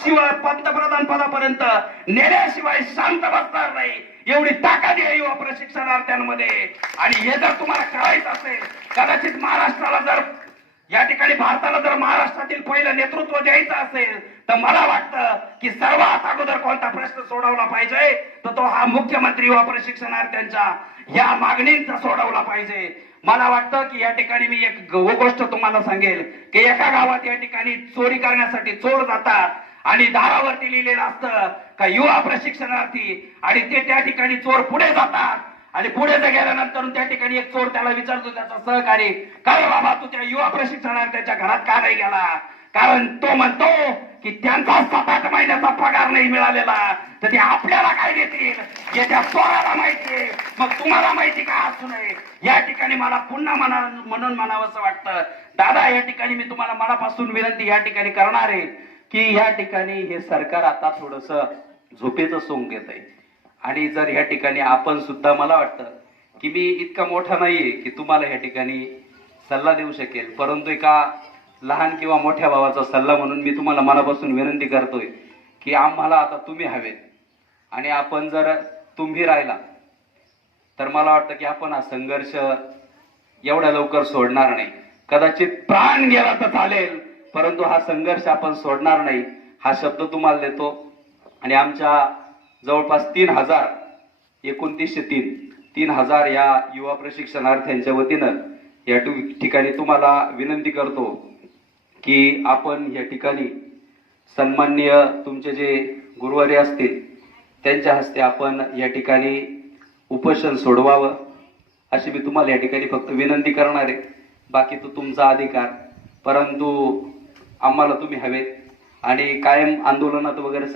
शिवाय पंतप्रधान पदापर्यंत नेल्याशिवाय शांत बसणार नाही, एवढी ताकद आहे युवा प्रशिक्षणार्थ्यांमध्ये. आणि हे जर तुम्हाला करायचं असेल, कदाचित महाराष्ट्राला जर या ठिकाणी भारताला जर महाराष्ट्रातील पहिलं नेतृत्व द्यायचं असेल तर मला वाटतं की सर्वात अगोदर कोणता प्रश्न सोडवला पाहिजे तर तो हा मुख्यमंत्री युवा प्रशिक्षणार्थ्यांच्या या मागणींचा सोडवला पाहिजे. मला वाटतं की या ठिकाणी मी एक गोष्ट तुम्हाला सांगेल की एका गावात या ठिकाणी चोरी करण्यासाठी चोर जातात आणि दारावरती लिहिलेलं असतं का युवा प्रशिक्षणार्थी, आणि ते त्या ठिकाणी चोर पुढे जातात आणि पुढे गेल्यानंतर त्या ठिकाणी एक चोर त्याला विचारतो, त्याचा सहकारी, काय बाबा तू त्या युवा प्रशिक्षणार्थ्याच्या घरात का नाही गेला? कारण तो म्हणतो की त्यांचा 7-8 महिन्याचा पगार नाही मिळालेला, तर ते आपल्याला काय देतील याच्या चोराला माहितीये, मग तुम्हाला माहिती का असू नये. या ठिकाणी मला पुन्हा म्हणून म्हणावंसं वाटतं, दादा या ठिकाणी मी तुम्हाला मनापासून विनंती या ठिकाणी करणार आहे की या ठिकाणी हे सरकार आता थोडस झोपेचं सोंग घेत आहे. आणि जर ह्या ठिकाणी आपण सुद्धा, मला वाटतं की मी इतका मोठा नाहीये की तुम्हाला ह्या ठिकाणी सल्ला देऊ शकेल, परंतु एका लहान किंवा मोठ्या भावाचा सल्ला म्हणून मी तुम्हाला मनापासून विनंती करतोय की आम्हाला आता तुम्ही हवेत. आणि आपण जर तुम्ही राहिला तर मला वाटतं की आपण हा संघर्ष एवढ्या लवकर सोडणार नाही. कदाचित प्राण गेला तर चालेल, परंतु हा संघर्ष आपण सोडणार नाही, हा शब्द तुम्हाला देतो. आणि आमच्या जवळपास 3000 2903 या युवा प्रशिक्षणार्थ्यांच्या वतीनं या ठिकाणी तुम्हाला विनंती करतो की आपण या ठिकाणी सन्माननीय तुमचे जे गुरुवारी असतील त्यांच्या हस्ते आपण या ठिकाणी उपोषण सोडवावं अशी मी तुम्हाला या ठिकाणी फक्त विनंती करणार आहे. बाकी तो तुमचा अधिकार, परंतु आम्हाला तुम्ही हवेत आणि कायम आंदोलनात वगैरे